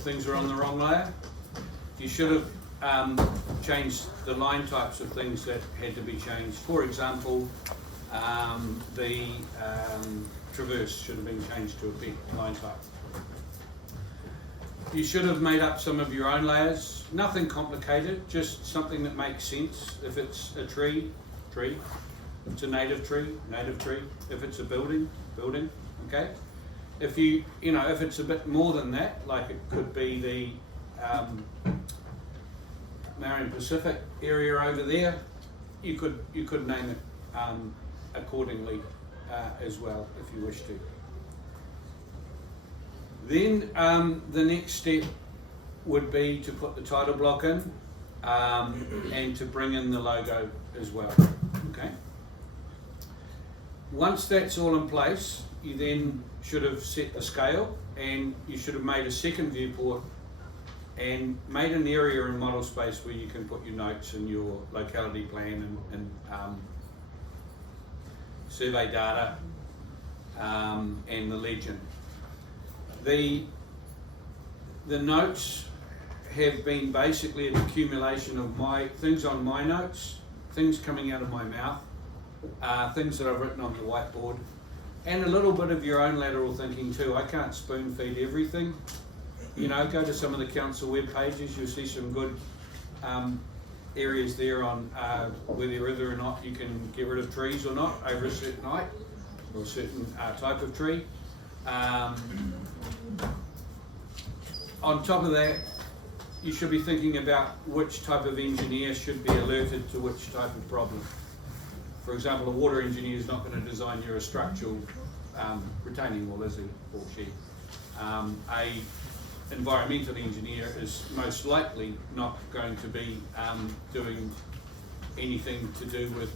things are on the wrong layer. You should have changed the line types of things that had to be changed. For example, the traverse should have been changed to a big line type. You should have made up some of your own layers. Nothing complicated, just something that makes sense. If it's a tree, tree. If it's a native tree, native tree. If it's a building, building. Okay. If if it's a bit more than that, like it could be the Marion Pacific area over there, you could name it accordingly as well if you wish to. Then the next step would be to put the title block in and to bring in the logo as well. Okay. Once that's all in place, you then should have set the scale, and you should have made a second viewport and made an area in model space where you can put your notes and your locality plan and survey data and the legend. The notes have been basically an accumulation of my things on my notes, things coming out of my mouth, things that I've written on the whiteboard, and a little bit of your own lateral thinking too. I can't spoon feed everything. Go to some of the council web pages, you'll see some good areas there on whether or not you can get rid of trees or not over a certain height or a certain type of tree. On top of that, you should be thinking about which type of engineer should be alerted to which type of problem. For example, a water engineer is not going to design you a structural retaining wall, is he or she? A environmental engineer is most likely not going to be doing anything to do with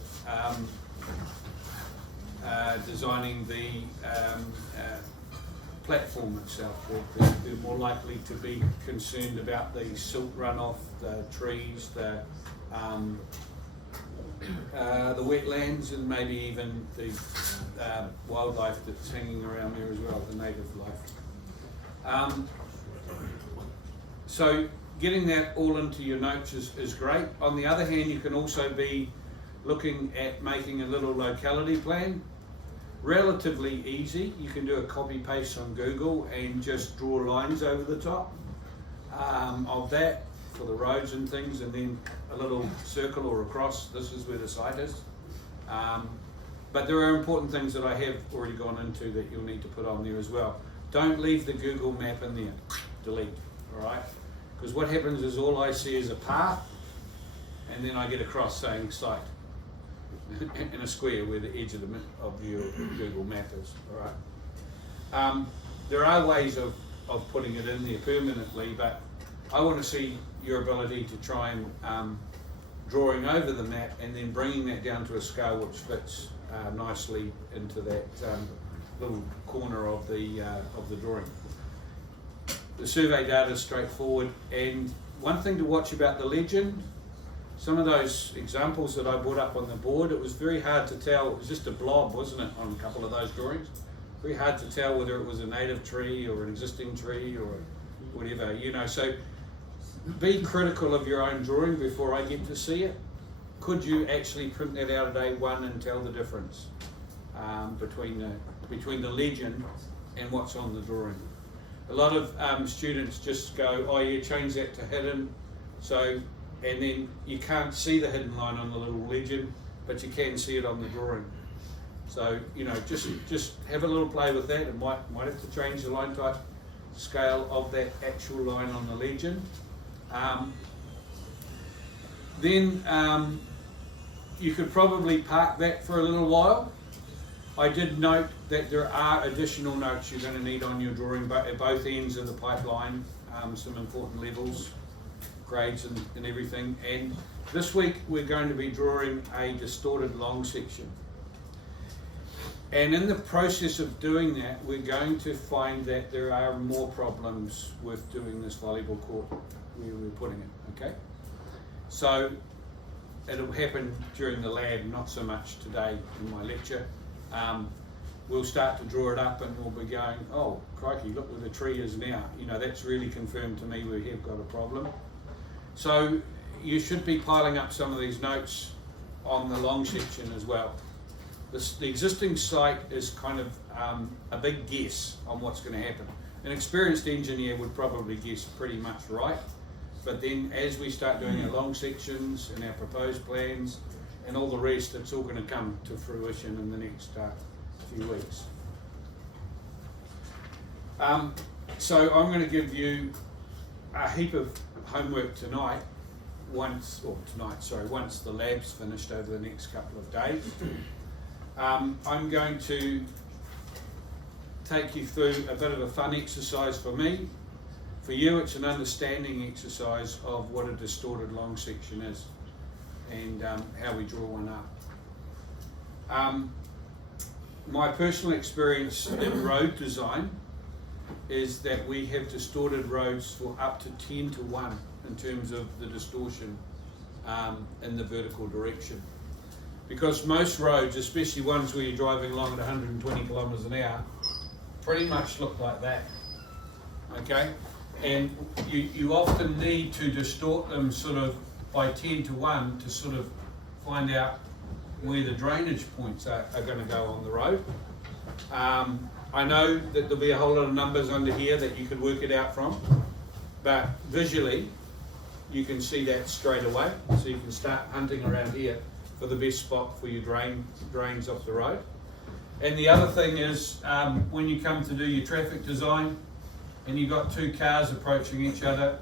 designing the platform itself. They're more likely to be concerned about the silt runoff, the trees, the wetlands, and maybe even the wildlife that's hanging around there as well, the native life. So getting that all into your notes is great. On the other hand, you can also be looking at making a little locality plan. Relatively easy. You can do a copy paste on Google and just draw lines over the top of that for the roads and things, and then a little circle or a cross. This is where the site is. But there are important things that I have already gone into that you'll need to put on there as well. Don't leave the Google map in there. Delete. All right? Because what happens is all I see is a path, and then I get a cross saying site in a square where the edge of your Google map is. All right? There are ways of putting it in there permanently, but I want to see your ability to try and drawing over the map and then bringing that down to a scale which fits nicely into that little corner of the drawing. The survey data is straightforward, and one thing to watch about the legend, some of those examples that I brought up on the board, it was very hard to tell. It was just a blob, wasn't it, on a couple of those drawings? Very hard to tell whether it was a native tree or an existing tree or whatever, so be critical of your own drawing before I get to see it. Could you actually print that out at A1 and tell the difference between the legend and what's on the drawing? A lot of students just go, oh yeah, change that to hidden, and then you can't see the hidden line on the little legend, but you can see it on the drawing. So just have a little play with that, and might have to change the line type scale of that actual line on the legend. Then you could probably park that for a little while. I did note that there are additional notes you're going to need on your drawing at both ends of the pipeline, some important levels, grades and everything. And this week we're going to be drawing a distorted long section. And in the process of doing that, we're going to find that there are more problems with doing this volleyball court where we're putting it, okay? So it'll happen during the lab, not so much today in my lecture. we'll start to draw it up and we'll be going, oh crikey, look where the tree is now. You know, that's really confirmed to me we have got a problem. So you should be piling up some of these notes on the long section as well. The existing site is kind of a big guess on what's going to happen. An experienced engineer would probably guess pretty much right, but then as we start doing our long sections and our proposed plans and all the rest, it's all going to come to fruition in the next few weeks. So I'm going to give you a heap of homework tonight, once the lab's finished over the next couple of days. I'm going to take you through a bit of a fun exercise for me. For you, it's an understanding exercise of what a distorted long section is and how we draw one up. My personal experience in road design is that we have distorted roads for up to 10 to 1 in terms of the distortion in the vertical direction. Because most roads, especially ones where you're driving along at 120 kilometres an hour, pretty much look like that, okay? And you often need to distort them sort of by 10 to 1 to sort of find out where the drainage points are going to go on the road. I know that there'll be a whole lot of numbers under here that you could work it out from, but visually you can see that straight away, so you can start hunting around here for the best spot for your drains off the road. And the other thing is, when you come to do your traffic design and you've got two cars approaching each other,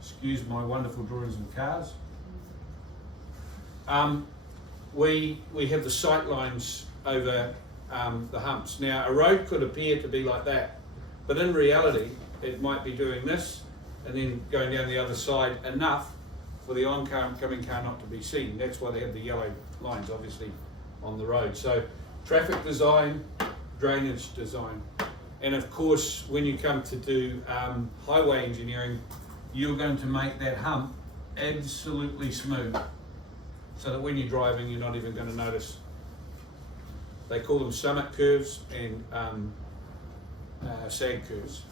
excuse my wonderful drawings of cars, we have the sight lines over the humps. Now a road could appear to be like that, but in reality it might be doing this and then going down the other side enough for the oncoming car not to be seen. That's why they have the yellow lines obviously on the road. So traffic design, drainage design, and of course when you come to do highway engineering, you're going to make that hump absolutely smooth so that when you're driving you're not even going to notice. They call them summit curves and sag curves.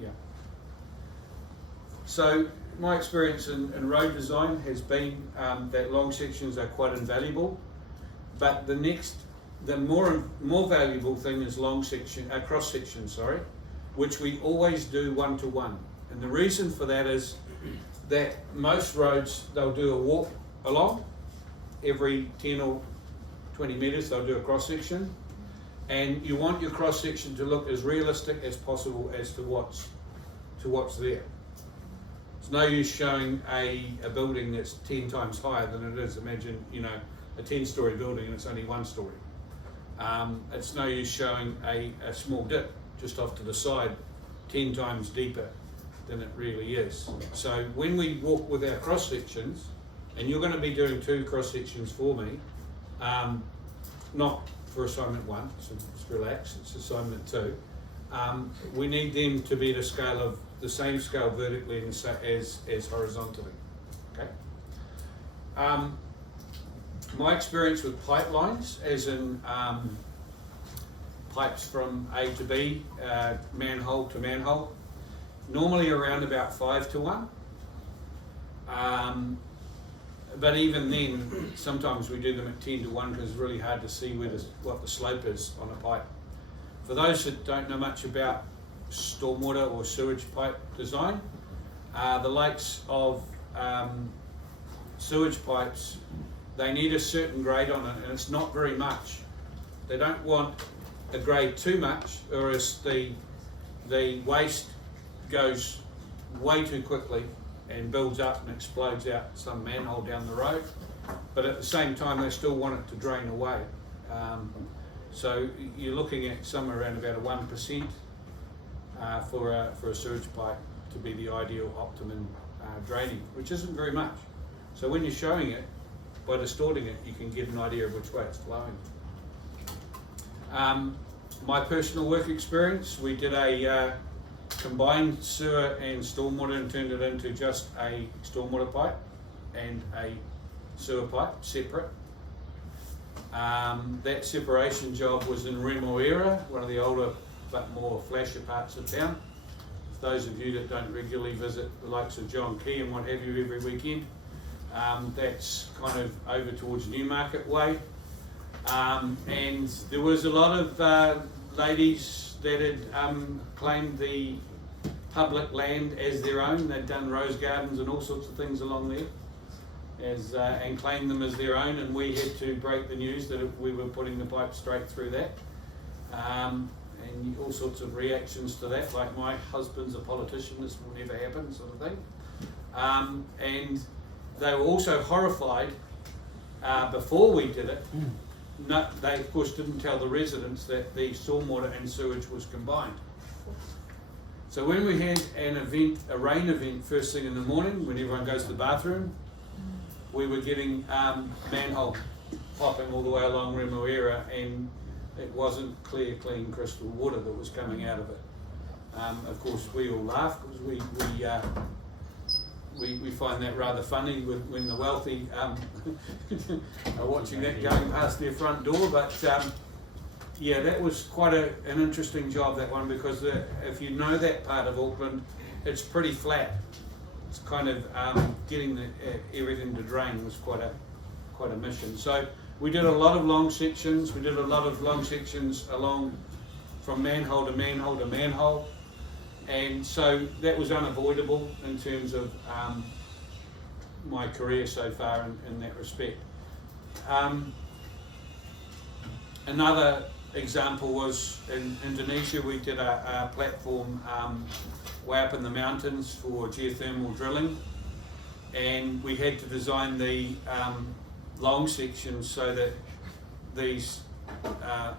Yeah. So my experience in road design has been that long sections are quite invaluable, but the more valuable thing is cross section, which we always do 1 to 1. And the reason for that is that most roads, they'll do a walk along every 10 or 20 metres, they'll do a cross section, and you want your cross section to look as realistic as possible as to what's there. It's no use showing a building that's 10 times higher than it is. Imagine, a 10-storey building and it's only 1 story. It's no use showing a small dip just off to the side 10 times deeper than it really is. So when we walk with our cross sections, and you're going to be doing 2 cross sections for me, not for assignment 1, so just relax, it's assignment 2. We need them to be the same scale vertically as horizontally. Okay. My experience with pipelines, as in pipes from A to B, manhole to manhole, normally around about 5 to 1. But even then, sometimes we do them at 10 to 1 because it's really hard to see what the slope is on a pipe. For those that don't know much about stormwater or sewage pipe design, the likes of sewage pipes, they need a certain grade on it, and it's not very much. They don't want a grade too much, or else the waste goes way too quickly and builds up and explodes out some manhole down the road. But at the same time, they still want it to drain away. So you're looking at somewhere around about a 1% for a sewage pipe to be the ideal optimum draining, which isn't very much. So when you're showing it, by distorting it, you can get an idea of which way it's flowing. My personal work experience, we did a combined sewer and stormwater and turned it into just a stormwater pipe and a sewer pipe separate. That separation job was in Remuera, one of the older but more flasher parts of town. Those of you that don't regularly visit the likes of John Key and what have you every weekend, that's kind of over towards Newmarket Way. And there was a lot of ladies that had claimed the public land as their own. They'd done rose gardens and all sorts of things along there and claimed them as their own, and we had to break the news that we were putting the pipe straight through that. And all sorts of reactions to that, like my husband's a politician, this will never happen, sort of thing. And they were also horrified before we did it. No, they of course didn't tell the residents that the stormwater and sewage was combined. So when we had an event, a rain event, first thing in the morning, when everyone goes to the bathroom, we were getting manhole popping all the way along Remuera, and it wasn't clear, clean, crystal water that was coming out of it. Of course, we all laugh because we find that rather funny when the wealthy are watching that going past their front door. But yeah, that was quite an interesting job, that one, because if you know that part of Auckland, it's pretty flat. It's kind of getting everything to drain was quite a mission. So we did a lot of long sections. We did a lot of long sections along from manhole to manhole to manhole. And so that was unavoidable in terms of my career so far in that respect. Another example was in Indonesia. We did a platform way up in the mountains for geothermal drilling, and we had to design the long sections so that these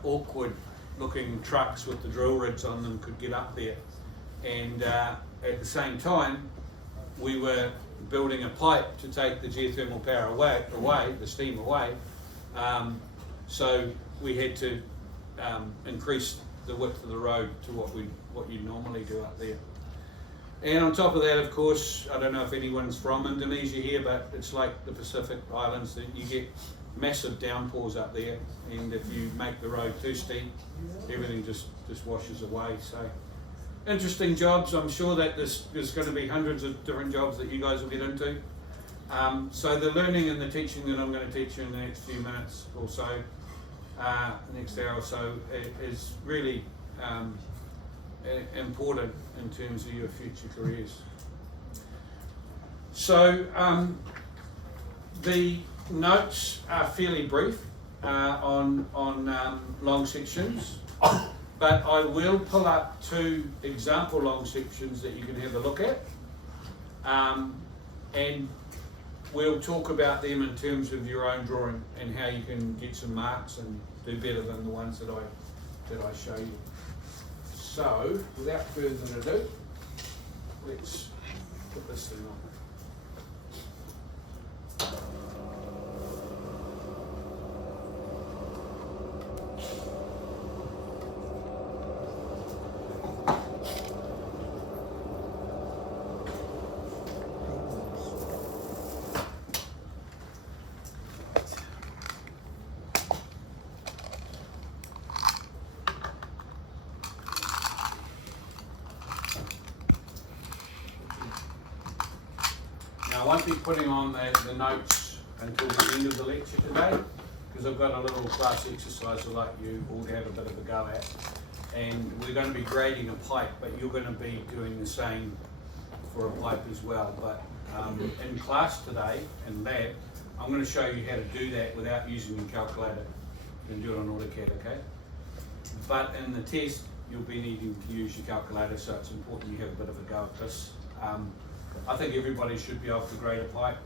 awkward looking trucks with the drill rigs on them could get up there. And at the same time, we were building a pipe to take the geothermal power away, the steam away. So we had to increase the width of the road to what you normally do up there. And on top of that, of course, I don't know if anyone's from Indonesia here, but it's like the Pacific Islands, that you get massive downpours up there, and if you make the road too steep, everything just washes away. So interesting jobs. I'm sure that there's going to be hundreds of different jobs that you guys will get into. So the learning and the teaching that I'm going to teach you in the next few minutes or so, the next hour or so, is really important in terms of your future careers. So the notes are fairly brief on long sections, but I will pull up 2 example long sections that you can have a look at, and we'll talk about them in terms of your own drawing and how you can get some marks and do better than the ones that I show you. So, without further ado, let's put this thing on. I won't be putting on the notes until the end of the lecture today, because I've got a little class exercise I'd like you all to have a bit of a go at. And we're going to be grading a pipe, but you're going to be doing the same for a pipe as well. But in class today, in lab, I'm going to show you how to do that without using your calculator. You can do it on AutoCAD, okay? But in the test, you'll be needing to use your calculator, so it's important you have a bit of a go at this. I think everybody should be able to grade a pipe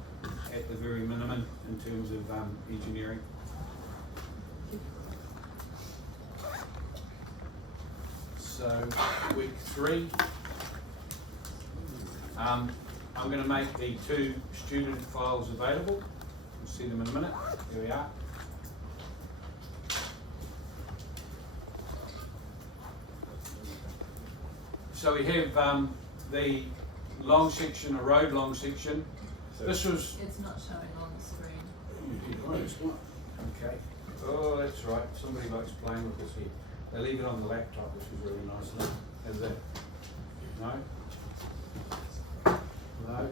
at the very minimum in terms of engineering. So, week 3, I'm going to make the 2 student files available. You'll see them in a minute. Here we are. So we have the long section, a road long section. This was... It's not showing on the screen. Oh, it's not. Okay. Oh, that's right. Somebody likes playing with this here. They leave it on the laptop, which is really nice. How's that? No? No?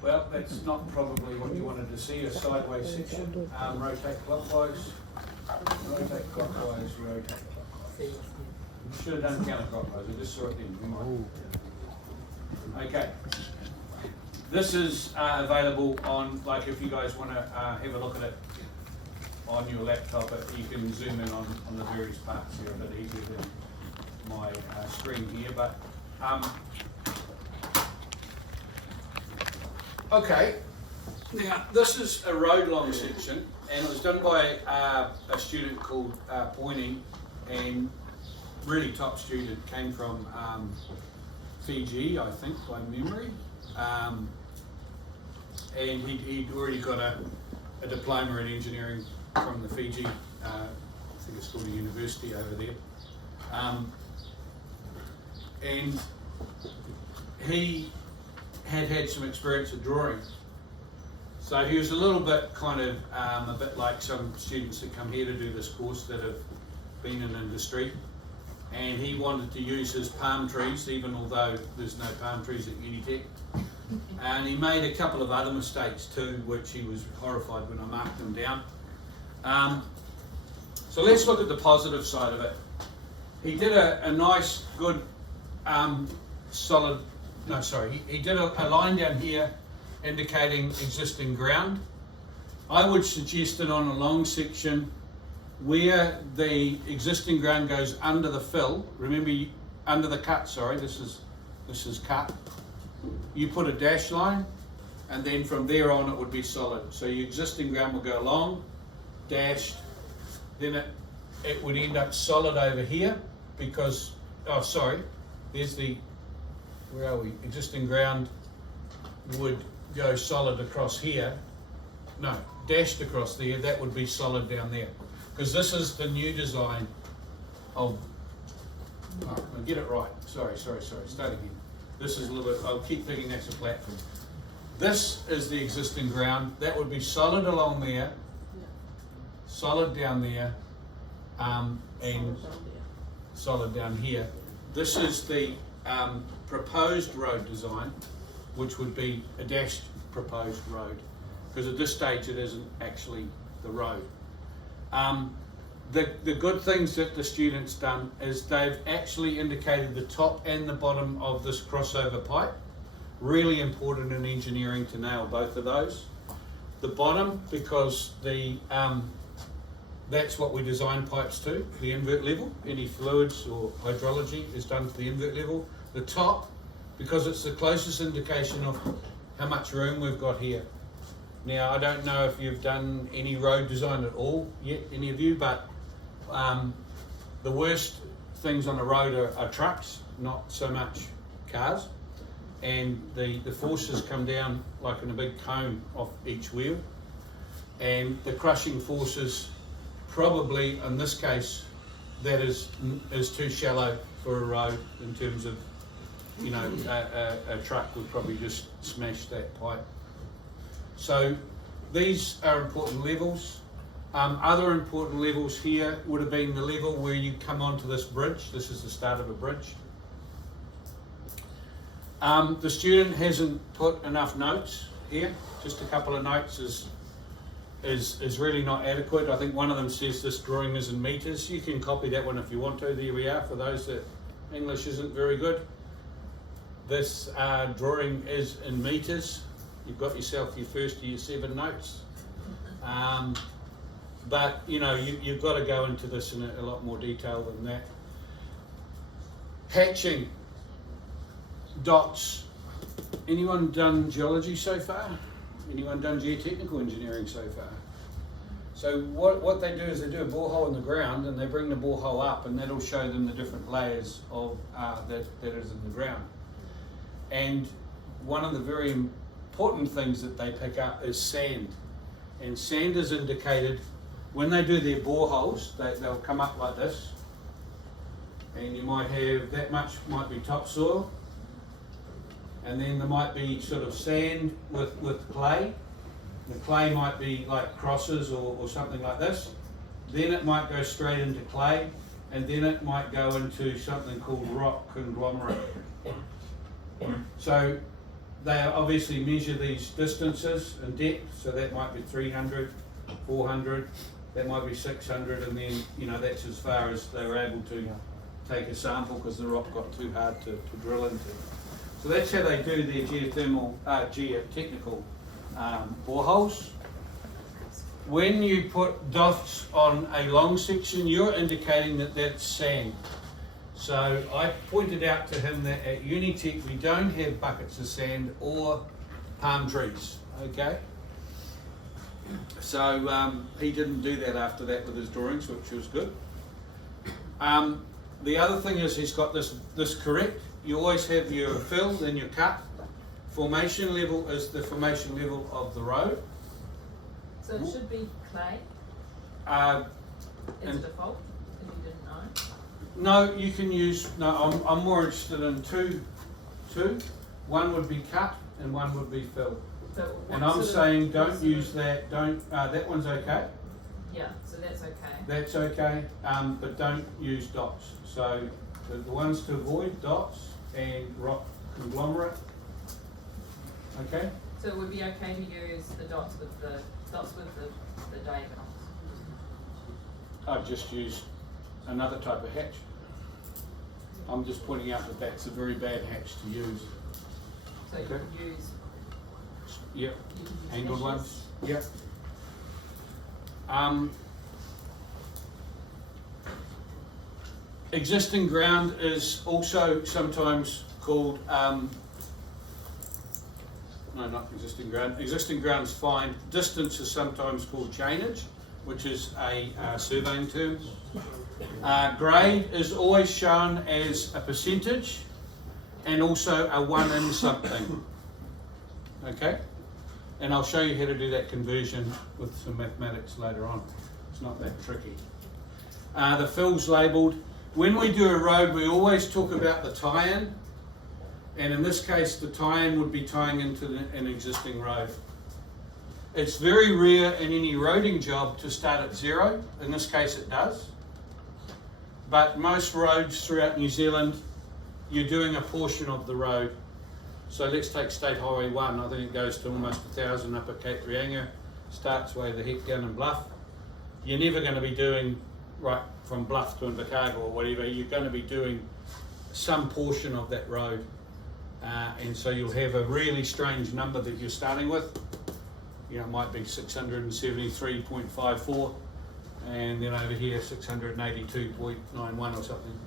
Well, that's not probably what you wanted to see, a sideways section. Rotate clockwise, rotate clockwise, rotate clockwise. Should have done counterclockwise, I just saw it then. Okay. This is available on, like if you guys want to have a look at it on your laptop, you can zoom in on the various parts here a bit easier than my screen here. But okay, now this is a road long section, and it was done by a student called Pointing, and really top student, came from Fiji, I think, by memory. And he'd already got a diploma in engineering from the Fiji, I think it's called a university over there. And he had some experience of drawing. So he was a little bit kind of, a bit like some students that come here to do this course that have been in industry. And he wanted to use his palm trees, even although there's no palm trees at Unitec. And he made a couple of other mistakes too, which he was horrified when I marked them down. So let's look at the positive side of it. He did a nice, good, solid, no sorry, he did a line down here indicating existing ground. I would suggest that on a long section where the existing ground goes under the fill, remember under the cut, sorry, this is cut. You put a dash line, and then from there on it would be solid. So your existing ground will go along, dashed, then it would end up solid over here because, oh sorry, there's the, where are we? Existing ground would go solid across here. No, dashed across there, that would be solid down there. Because this is the new design of, oh, I'll get it right, sorry, start again. This is a little bit, I'll keep thinking that's a platform. This is the existing ground. That would be solid along there, solid down there, and solid down here. This is the proposed road design, which would be a dashed proposed road, because at this stage it isn't actually the road. The good things that the students done is they've actually indicated the top and the bottom of this crossover pipe. Really important in engineering to nail both of those. The bottom, because that's what we design pipes to, the invert level. Any fluids or hydrology is done to the invert level. The top, because it's the closest indication of how much room we've got here. Now, I don't know if you've done any road design at all yet, any of you, but the worst things on the road are trucks, not so much cars. And the forces come down like in a big cone off each wheel. And the crushing forces, probably in this case, that is too shallow for a road in terms of, you know, a truck would probably just smash that pipe. So these are important levels. Other important levels here would have been the level where you come onto this bridge. This is the start of a bridge. The student hasn't put enough notes here. Just a couple of notes is really not adequate. I think one of them says this drawing is in meters. You can copy that one if you want to. There we are, for those that English isn't very good. This drawing is in meters. You've got yourself your first year 7 notes. But you know, you've got to go into this in a lot more detail than that. Hatching, dots. Anyone done geology so far? Anyone done geotechnical engineering so far? So what they do is they do a borehole in the ground and they bring the borehole up, and that'll show them the different layers of that is in the ground. And one of the very important things that they pick up is sand. And sand is indicated when they do their boreholes. They'll come up like this, and you might have that much might be topsoil, and then there might be sort of sand with clay. The clay might be like crosses or something like this. Then it might go straight into clay, and then it might go into something called rock conglomerate. So they obviously measure these distances and depth, so that might be 300, 400, that might be 600, and then, you know, that's as far as they were able to take a sample because the rock got too hard to drill into. So that's how they do their geotechnical boreholes. When you put dots on a long section, you're indicating that that's sand. So I pointed out to him that at Unitec we don't have buckets of sand or palm trees, okay? So he didn't do that after that with his drawings, which was good. The other thing is he's got this correct. You always have your fill, then your cut. Formation level is the formation level of the road. So it should be clay? As a default, if you didn't know? No, you can use, no, I'm more interested in two. One would be cut and one would be fill. So and I'm saying don't use that, that one's okay. Yeah, so that's okay. That's okay, but don't use dots. So the ones to avoid, dots and rock conglomerate. Okay? So it would be okay to use the dots with the diagonals? I'd just use another type of hatch. I'm just pointing out that that's a very bad hatch to use. So you could use... Yep, angled ones. Yep. Existing ground is also sometimes called, no, not existing ground. Existing ground is fine. Distance is sometimes called chainage, which is a surveying term. Grade is always shown as a percentage and also a 1 in something. Okay? And I'll show you how to do that conversion with some mathematics later on. It's not that tricky. The fill's labelled. When we do a road, we always talk about the tie-in. And in this case, the tie-in would be tying into an existing road. It's very rare in any roading job to start at 0. In this case, it does. But most roads throughout New Zealand, you're doing a portion of the road. So let's take State Highway 1. I think it goes to almost 1,000 up at Cape Reinga, starts way the heck down in Bluff. You're never going to be doing right from Bluff to Invercargill or whatever. You're going to be doing some portion of that road. And so you'll have a really strange number that you're starting with. You know, it might be 673.54, and then over here 682.91 or something.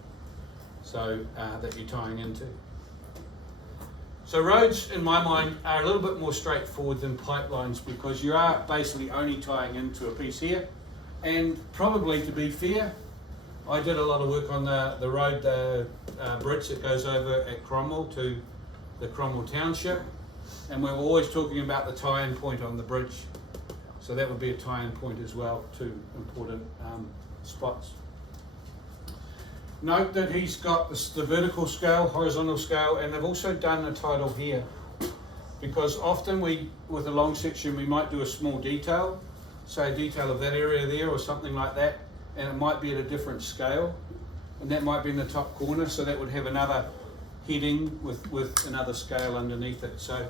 So that you're tying into. So roads, in my mind, are a little bit more straightforward than pipelines because you are basically only tying into a piece here. And probably, to be fair, I did a lot of work on the road, the bridge that goes over at Cromwell to the Cromwell Township, and we were always talking about the tie-in point on the bridge. So that would be a tie-in point as well, two important spots. Note that he's got the vertical scale, horizontal scale, and they've also done a title here, because often with a long section, we might do a small detail, say a detail of that area there or something like that, and it might be at a different scale, and that might be in the top corner, so that would have another heading with another scale underneath it. So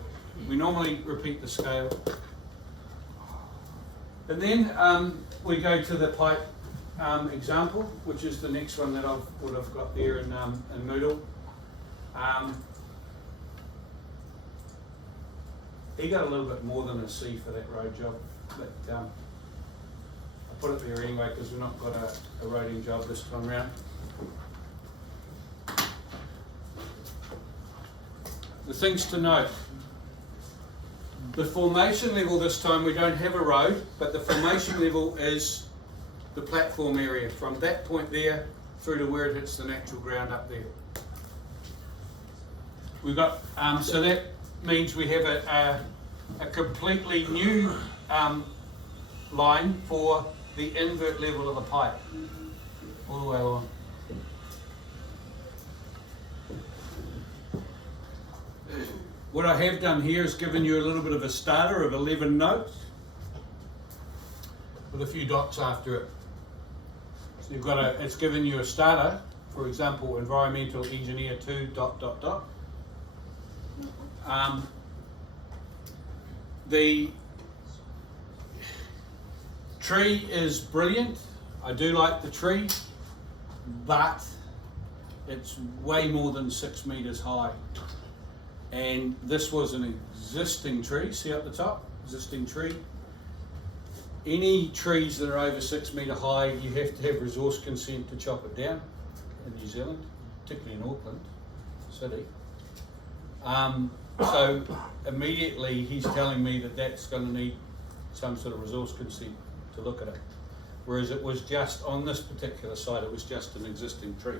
we normally repeat the scale. And then we go to the pipe example, which is the next one that I've got there in Moodle. He got a little bit more than a C for that road job, but I put it there anyway because we've not got a roading job this time around. The things to note. The formation level this time, we don't have a road, but the formation level is the platform area from that point there through to where it hits the natural ground up there. We've got, so that means we have a completely new line for the invert level of the pipe, all the way along. What I have done here is given you a little bit of a starter of 11 notes with a few dots after it. So you've got it's given you a starter, for example, environmental engineer 2 ... The tree is brilliant. I do like the tree, but it's way more than 6 meters high. And this was an existing tree, see up the top, existing tree. Any trees that are over 6 metre high, you have to have resource consent to chop it down in New Zealand, particularly in Auckland City. So immediately he's telling me that that's going to need some sort of resource consent to look at it. Whereas it was just on this particular site, it was just an existing tree.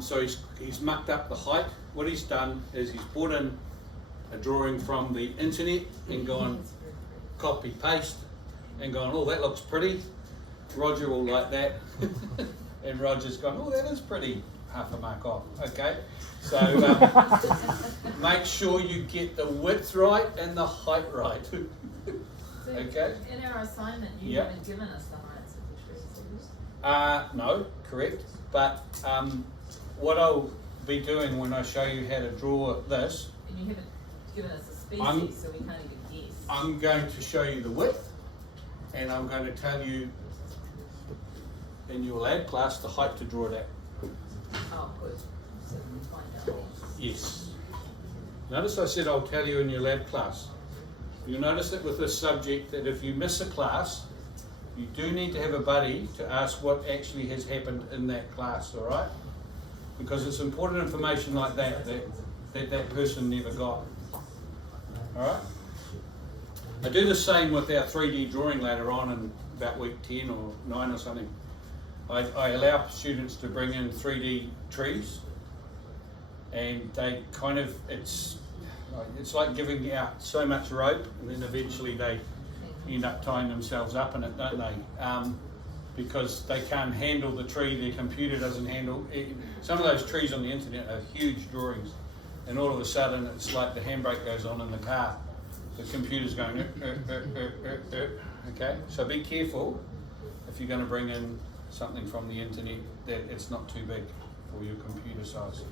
So he's mucked up the height. What he's done is he's brought in a drawing from the internet and gone copy paste and gone, oh, that looks pretty. Roger will like that. And Roger's gone, oh, that is pretty. Half a mark off. Okay. So make sure you get the width right and the height right. Okay. In our assignment, you haven't given us the heights of the trees, have you? No, correct. But what I'll be doing when I show you how to draw this, and you haven't given us a species, so we can't even guess. I'm going to show you the width, and I'm going to tell you in your lab class the height to draw it at. Oh, good. So we can find out. Yes. Notice I said I'll tell you in your lab class. You'll notice that with this subject that if you miss a class, you do need to have a buddy to ask what actually has happened in that class, all right? Because it's important information like that that person never got. All right? I do the same with our 3D drawing later on in about week 10 or 9 or something. I allow students to bring in 3D trees, and they kind of, it's like giving out so much rope, and then eventually they end up tying themselves up in it, don't they? Because they can't handle the tree, their computer doesn't handle it. Some of those trees on the internet are huge drawings, and all of a sudden it's like the handbrake goes on in the car. The computer's going, okay? So be careful if you're going to bring in something from the internet that it's not too big for your computer size.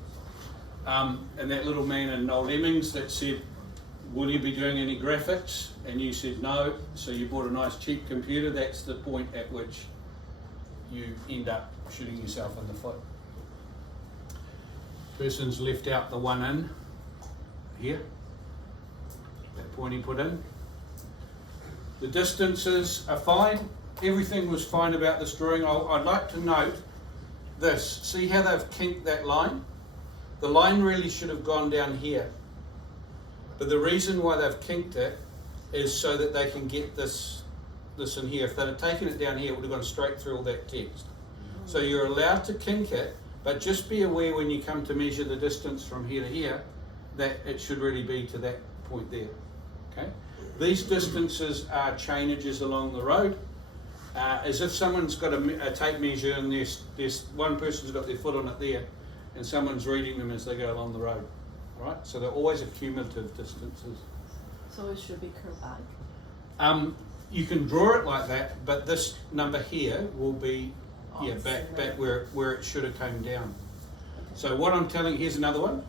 And that little man in Old Emmings that said, will you be doing any graphics? And you said no, so you bought a nice cheap computer. That's the point at which you end up shooting yourself in the foot. Person's left out the one in here, that point he put in. The distances are fine. Everything was fine about this drawing. I'd like to note this. See how they've kinked that line? The line really should have gone down here. But the reason why they've kinked it is so that they can get this in here. If they'd have taken it down here, it would have gone straight through all that text. So you're allowed to kink it, but just be aware when you come to measure the distance from here to here, that it should really be to that point there. Okay? These distances are chainages along the road. As if someone's got a tape measure and there's one person's got their foot on it there, and someone's reading them as they go along the road. Right? So they're always accumulative distances. So it should be curved back? You can draw it like that, but this number here will be back where it should have come down. So what I'm telling, here's another one.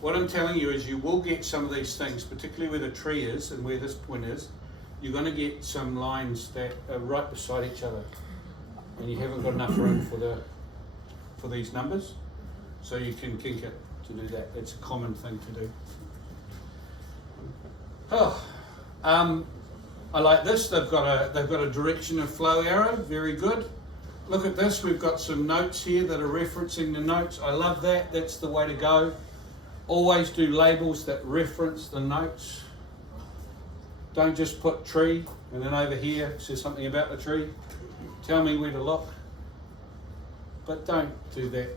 What I'm telling you is you will get some of these things, particularly where the tree is and where this point is. You're going to get some lines that are right beside each other, and you haven't got enough room for these numbers, so you can kink it to do that. It's a common thing to do. I like this. They've got a direction of flow arrow. Very good. Look at this. We've got some notes here that are referencing the notes. I love that. That's the way to go. Always do labels that reference the notes. Don't just put tree and then over here it says something about the tree. Tell me where to look. But don't do that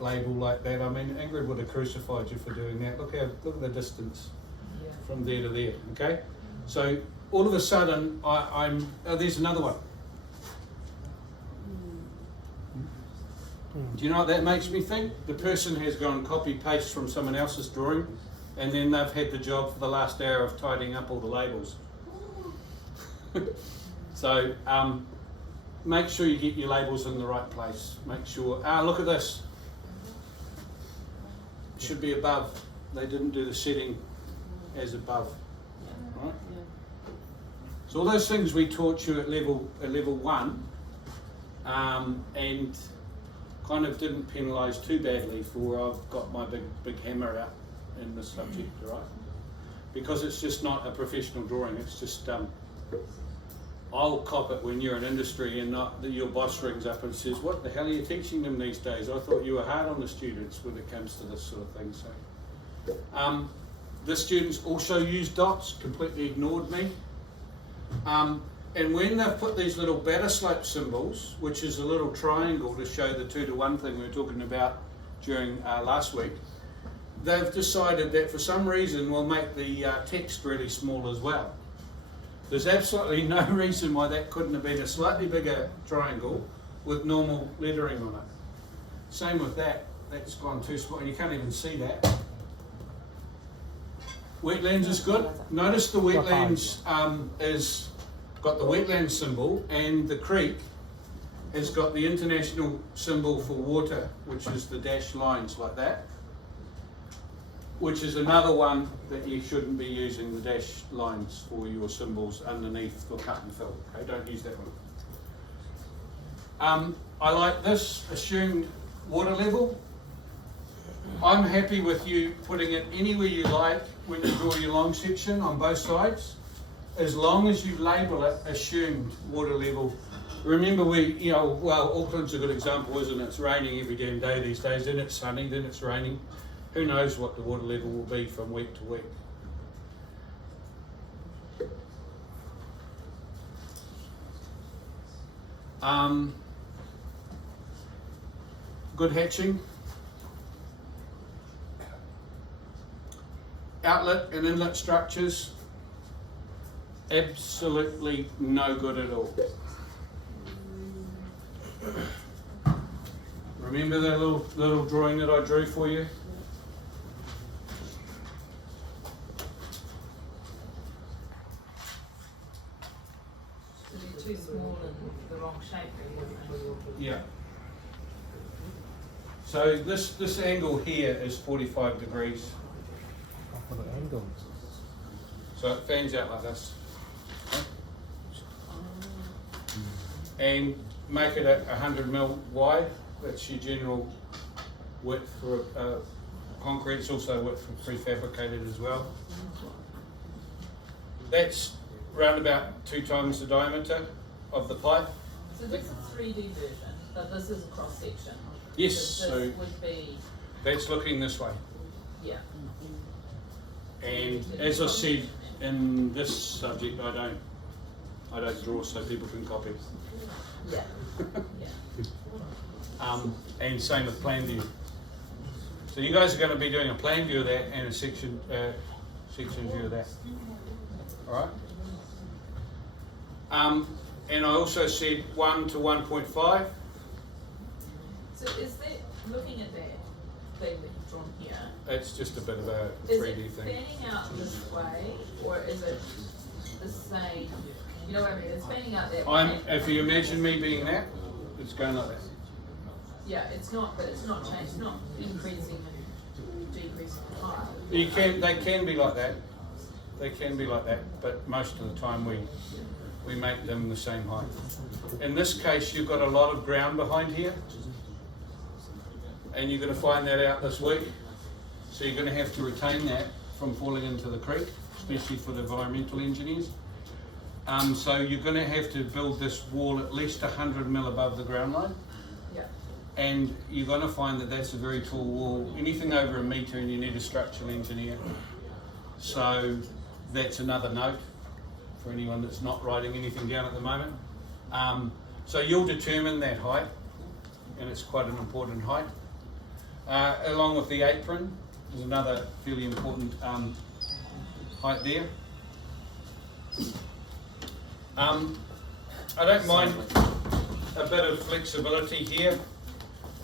label like that. I mean, Ingrid would have crucified you for doing that. Look at the distance from there to there. Okay, so all of a sudden there's another one. Do you know what that makes me think? The person has gone copy paste from someone else's drawing and then they've had the job for the last hour of tidying up all the labels. So make sure you get your labels in the right place. Make sure, look at this. It should be above. They didn't do the setting as above. Right? So all those things we taught you at level 1 and kind of didn't penalise too badly for I've got my big hammer out in this subject, right? Because it's just not a professional drawing, it's just I'll cop it when you're in industry and not that your boss rings up and says, what the hell are you teaching them these days? I thought you were hard on the students when it comes to this sort of thing. So the students also use dots, completely ignored me. And when they've put these little batter slope symbols, which is a little triangle to show the 2-to-1 thing we were talking about during last week, they've decided that for some reason we'll make the text really small as well. There's absolutely no reason why that couldn't have been a slightly bigger triangle with normal lettering on it. Same with that, that's gone too small, and you can't even see that. Wetlands is good. Notice the wetlands is got the wetland symbol, and the creek has got the international symbol for water, which is the dashed lines like that, which is another one that you shouldn't be using the dashed lines for your symbols underneath the cut and fill. Okay, don't use that one. I like this assumed water level. I'm happy with you putting it anywhere you like when you draw your long section on both sides, as long as you label it assumed water level. Remember Auckland's a good example, isn't it? It's raining every damn day these days, then it's sunny, then it's raining. Who knows what the water level will be from week to week. Good hatching. Outlet and inlet structures, absolutely no good at all. Remember that little drawing that I drew for you? So they're too small and the wrong shape. Yeah. So this angle here is 45 degrees. So it fans out like this. And make it 100 mil wide. That's your general width for concrete. It's also width for prefabricated as well. That's round about 2 times the diameter of the pipe. So this is 3D version, but this is a cross section. Yes, So this would be, that's looking this way. yeah. And as I said in this subject, I don't draw so people can copy. Yeah. Yeah. And same with plan view. So you guys are going to be doing a plan view of that and a section view of that. All right. And I also said 1 to 1.5. So is that, looking at that thing that you've drawn here, It's just a bit of a is 3D it thing. fanning out this way, or is it the same? You know what I mean? It's fanning out that way. If you imagine me being that, it's going like that. Yeah, it's not, but it's not changed. It's not increasing and decreasing in height. They can be like that. They can be like that, but most of the time we make them the same height. In this case, you've got a lot of ground behind here, and you're going to find that out this week. So you're going to have to retain that from falling into the creek, especially for the environmental engineers. So you're going to have to build this wall at least 100 mil above the ground line. Yeah. And you're going to find that that's a very tall wall. Anything over 1 metre and you need a structural engineer. So that's another note for anyone that's not writing anything down at the moment. So you'll determine that height, and it's quite an important height. Along with the apron, there's another fairly important height there. I don't mind a bit of flexibility here.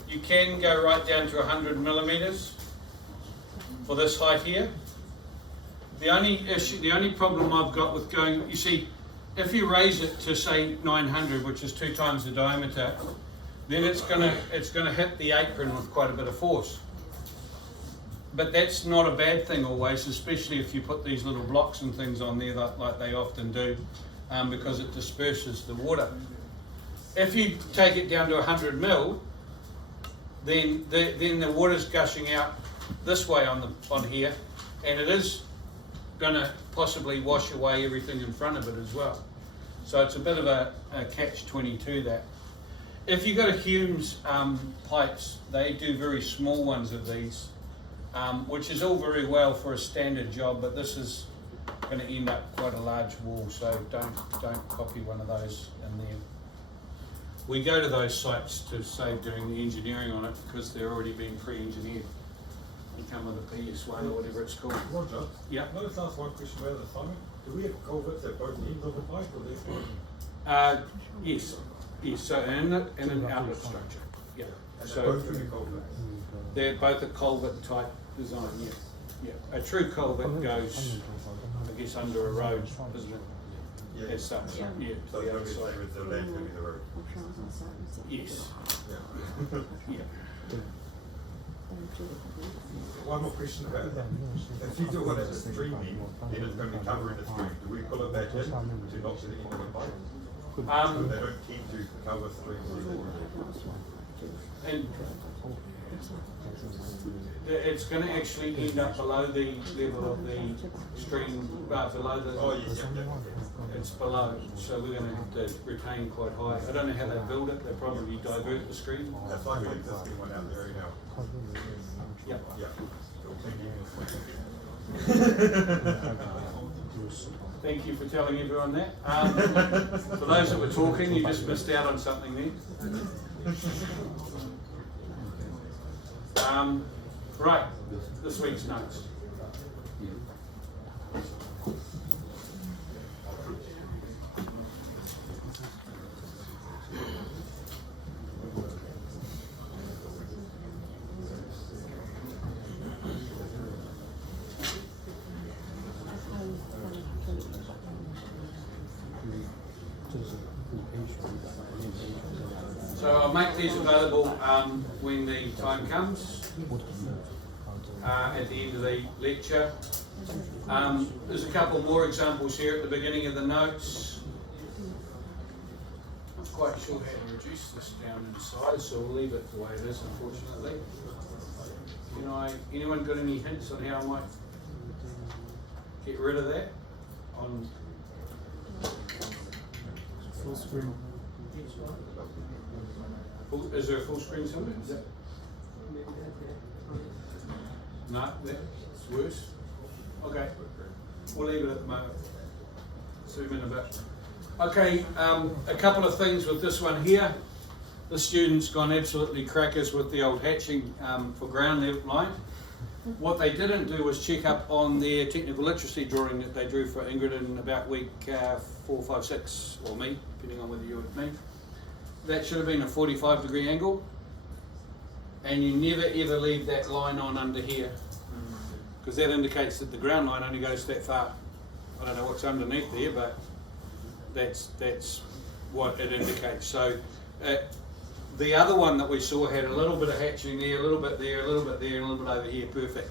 You can go right down to 100 millimeters for this height here. The only issue, the only problem I've got with going, you see, if you raise it to say 900, which is 2 times the diameter, then it's gonna hit the apron with quite a bit of force. But that's not a bad thing always, especially if you put these little blocks and things on there like they often do, because it disperses the water. If you take it down to 100 mil, then the water's gushing out this way on here, and it is going to possibly wash away everything in front of it as well. So it's a bit of a catch-22 that. If you've got a Hume's pipes, they do very small ones of these, which is all very well for a standard job, but this is going to end up quite a large wall, so don't copy one of those in there. We go to those sites to save doing the engineering on it because they're already being pre-engineered. You come with a PS1 or whatever it's called. Roger. Yeah. Can I just ask one question about the timing? Do we have culverts at both ends of the pipe or this one? Yes. Yes. So an inlet and an outlet structure. Yeah. And So they're both in the culverts? they're both a culvert type design. Yeah. Yeah. A true culvert goes, I guess, under a road, isn't it? Yeah. As such. Yeah. Yeah. So To the it's other going to be the side. same as the land's going to be the road? Yes. Yeah. Yeah. One more question about that. If you do one at the stream end, then it's going to be covering the stream. Do we pull it back in to knock to the end of the pipe? So they don't tend to cover streams anymore. And it's going to actually end up below the level of the stream, below the. Oh, yes, yeah. It's below, so we're going to have to retain quite high. I don't know how they build it. They probably divert the stream. That's like an existing one out there now. Yep. Yeah. Cool, thank you. Thank you for telling everyone that. For those that were talking, you just missed out on something there. Right, this week's notes. So I'll make these available when the time comes, at the end of the lecture. There's a couple more examples here at the beginning of the notes. I'm not quite sure how to reduce this down in size, so we'll leave it the way it is, unfortunately. Anyone got any hints on how I might get rid of that? On Full screen. Is there a full screen somewhere? Is that? No, that's worse. Okay, we'll leave it at the moment. Zoom in a bit. Okay, a couple of things with this one here. The student's gone absolutely crackers with the old hatching for ground level line. What they didn't do was check up on their technical literacy drawing that they drew for Ingrid in about week 4, 5, 6, or me, depending on whether you're with me. That should have been a 45-degree angle, and you never ever leave that line on under here, because that indicates that the ground line only goes that far. I don't know what's underneath there, but that's what it indicates. So the other one that we saw had a little bit of hatching there, a little bit there, a little bit there, and a little bit over here. Perfect.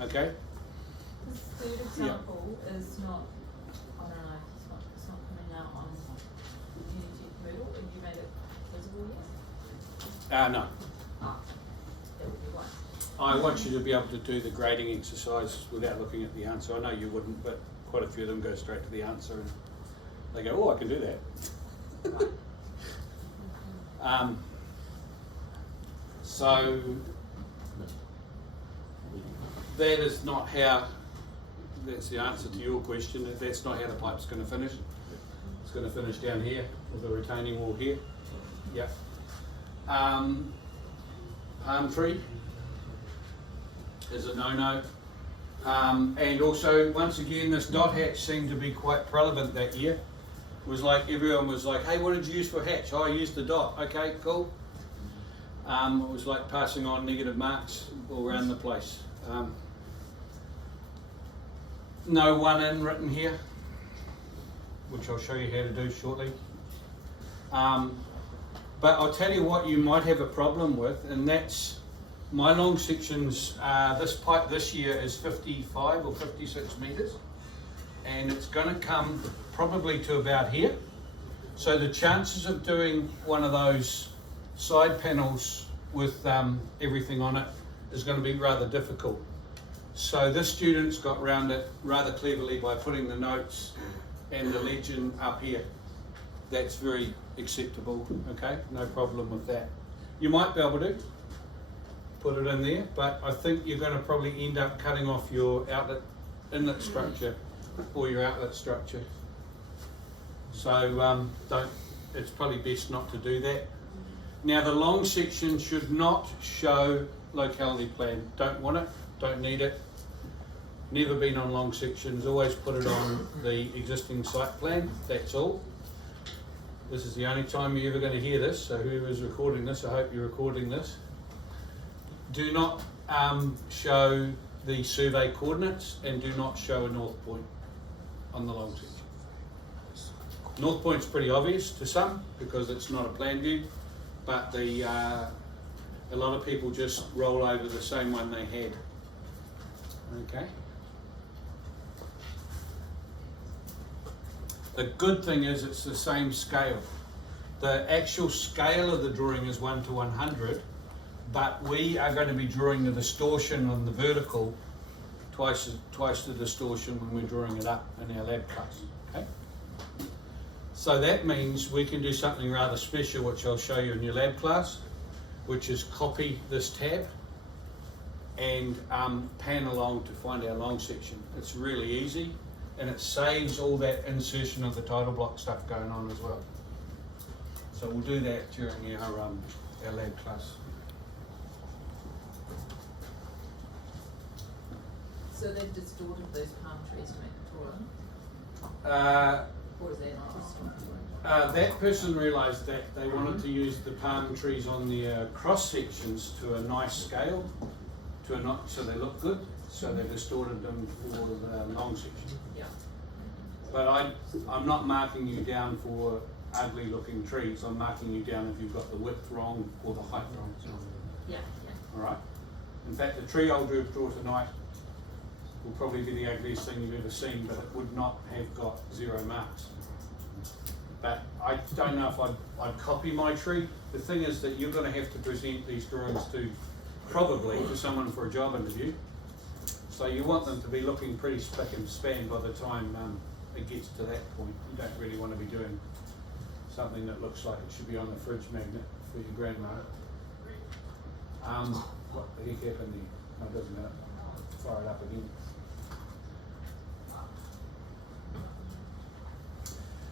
Okay. The third example is not. I don't know. It's not coming out on Unitec Moodle. Have you made it visible yet? No. Ah, that would be one. I want you to be able to do the grading exercise without looking at the answer. I know you wouldn't, but quite a few of them go straight to the answer and they go, "Oh, I can do that." So that is not how. That's the answer to your question. That's not how the pipe's going to finish. It's going to finish down here with a retaining wall here. Yeah. Palm tree is a no-no. And also, once again, this dot hatch seemed to be quite relevant that year. It was like everyone was like, "Hey, what did you use for hatch?" "Oh, I used the dot." "Okay, cool." It was like passing on negative marks all around the place. no one in written here, which I'll show you how to do shortly. But I'll tell you what you might have a problem with, and that's my long sections. This pipe this year is 55 or 56 metres, and it's going to come probably to about here. So the chances of doing one of those side panels with everything on it is going to be rather difficult. So this student's got around it rather cleverly by putting the notes and the legend up here. That's very acceptable, okay? No problem with that. You might be able to put it in there, but I think you're going to probably end up cutting off your inlet structure or your outlet structure. So it's probably best not to do that. Now the long section should not show locality plan. Don't want it, don't need it. Never been on long sections, always put it on the existing site plan, that's all. This is the only time you're ever going to hear this, so whoever's recording this, I hope you're recording this. Do not show the survey coordinates, and do not show a north point on the long section. North point's pretty obvious to some because it's not a plan view, but a lot of people just roll over the same one they had. Okay. The good thing is it's the same scale. The actual scale of the drawing is 1 to 100, but we are going to be drawing the distortion on the vertical twice the distortion when we're drawing it up in our lab class. Okay. So that means we can do something rather special, which I'll show you in your lab class, which is copy this tab and pan along to find our long section. It's really easy, and it saves all that insertion of the title block stuff going on as well. So we'll do that during our lab class. So they've distorted those palm trees to make the drawing? Or is that not distorted? That person realised that they wanted to use the palm trees on the cross sections to a nice scale, so they look good. So they distorted them for the long section. Yeah. But I'm not marking you down for ugly looking trees. I'm marking you down if you've got the width wrong or the height wrong. Yeah, yeah. All right. In fact, the tree I'll draw tonight will probably be the ugliest thing you've ever seen, but it would not have got 0 marks. But I don't know if I'd copy my tree. The thing is that you're going to have to present these drawings probably to someone for a job interview. So you want them to be looking pretty spick and span by the time it gets to that point. You don't really want to be doing something that looks like it should be on the fridge magnet for your grandma. What the heck happened there? No, it doesn't matter. Fire it up again.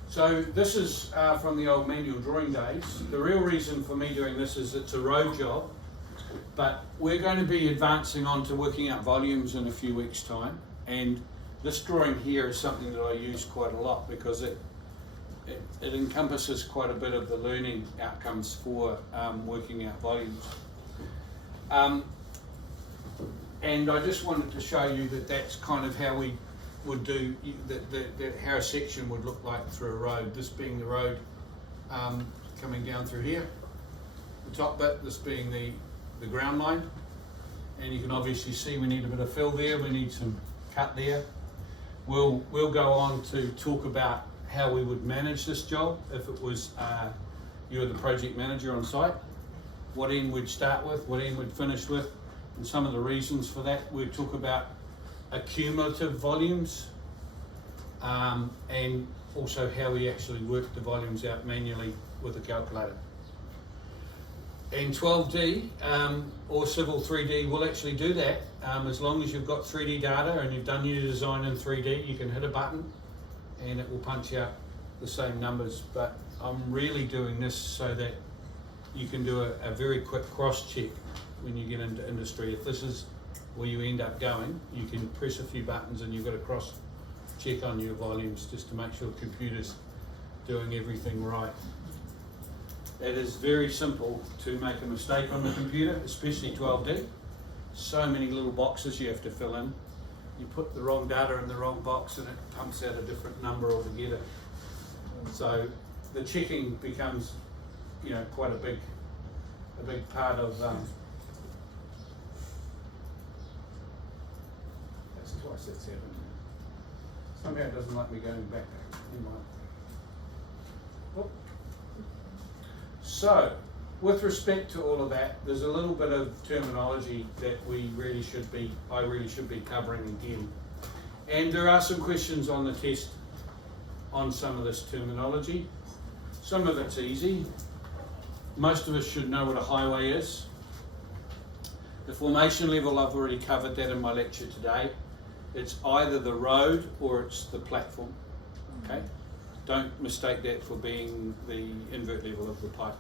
So this is from the old manual drawing days. The real reason for me doing this is it's a road job, but we're going to be advancing on to working out volumes in a few weeks' time. And this drawing here is something that I use quite a lot because it encompasses quite a bit of the learning outcomes for working out volumes. And I just wanted to show you that that's kind of how we would do, how a section would look like through a road. This being the road coming down through here, the top bit, this being the ground line. And you can obviously see we need a bit of fill there, we need some cut there. We'll go on to talk about how we would manage this job if it was you're the project manager on site. What end we'd start with, what end we'd finish with, and some of the reasons for that. We'd talk about accumulative volumes and also how we actually work the volumes out manually with a calculator. And 12D or Civil 3D will actually do that as long as you've got 3D data and you've done your design in 3D. You can hit a button and it will punch out the same numbers, but I'm really doing this so that you can do a very quick cross check when you get into industry. If this is where you end up going, you can press a few buttons and you've got a cross check on your volumes just to make sure the computer's doing everything right. It is very simple to make a mistake on the computer, especially 12D. So many little boxes you have to fill in. you put the wrong data in the wrong box and it pumps out a different number altogether. So the checking becomes, you know, quite a big part of. That's twice that's happened. Somehow it doesn't like me going back. Anyway. Oh. So, with respect to all of that, there's a little bit of terminology that I really should be covering again. And there are some questions on the test on some of this terminology. Some of it's easy. Most of us should know what a highway is. The formation level, I've already covered that in my lecture today. It's either the road or it's the platform. Okay? Don't mistake that for being the invert level of the pipe.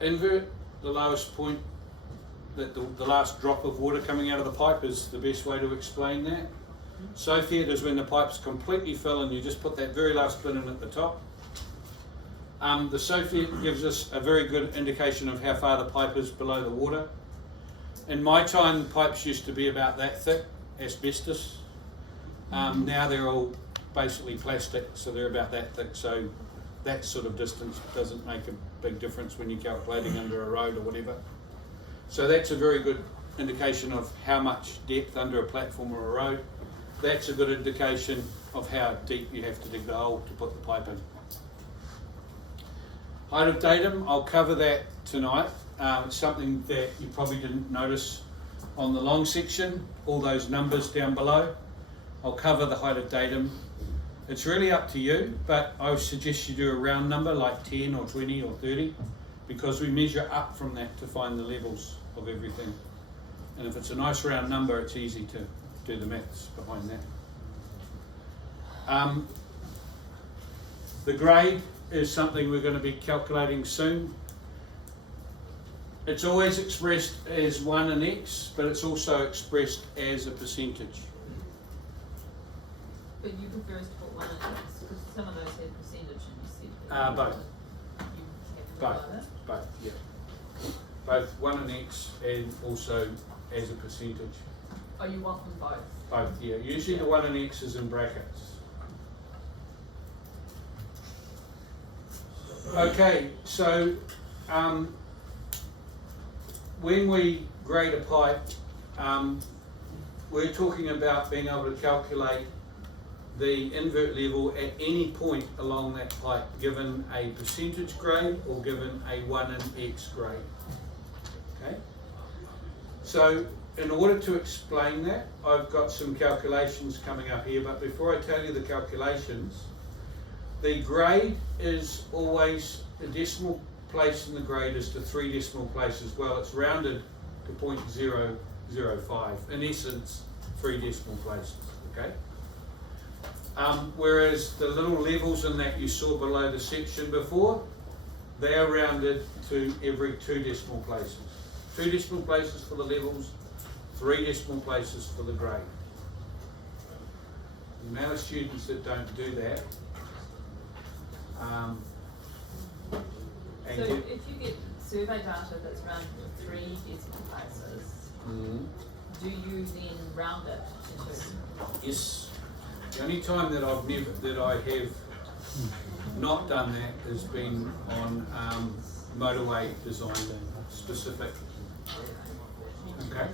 Invert, the lowest point, that the last drop of water coming out of the pipe is the best way to explain that. Sophia is when the pipe's completely full and you just put that very last bit in at the top. The Sophia gives us a very good indication of how far the pipe is below the water. In my time, pipes used to be about that thick, asbestos. Now they're all basically plastic, so they're about that thick, so that sort of distance doesn't make a big difference when you're calculating under a road or whatever. So that's a very good indication of how much depth under a platform or a road. That's a good indication of how deep you have to dig the hole to put the pipe in. Height of datum, I'll cover that tonight. It's something that you probably didn't notice on the long section, all those numbers down below. I'll cover the height of datum. It's really up to you, but I would suggest you do a round number like 10 or 20 or 30, because we measure up from that to find the levels of everything. And if it's a nice round number, it's easy to do the maths behind that. The grade is something we're going to be calculating soon. It's always expressed as 1 in X, but it's also expressed as a percentage. But you prefer us to put 1 in X, because some of those had percentage and you said Both. you have to Both, both, yeah. Both 1 in X and also as a percentage. Oh, you want them both? Both, yeah. Usually the 1 in X is in brackets. Okay, so when we grade a pipe, we're talking about being able to calculate the invert level at any point along that pipe, given a percentage grade or given a 1 in X grade. Okay? So in order to explain that, I've got some calculations coming up here, but before I tell you the calculations, the grade is always, the decimal place in the grade is to 3 decimal places. Well, it's rounded to 0.005, in essence 3 decimal places, okay? Whereas the little levels in that you saw below the section before, they are rounded to every 2 decimal places. 2 decimal places for the levels, 3 decimal places for the grade. The amount of students that don't do that. So if you get survey data that's rounded to 3 decimal places, do you then round it to 2? Yes. The only time that I have not done that has been on motorway design specific. Okay.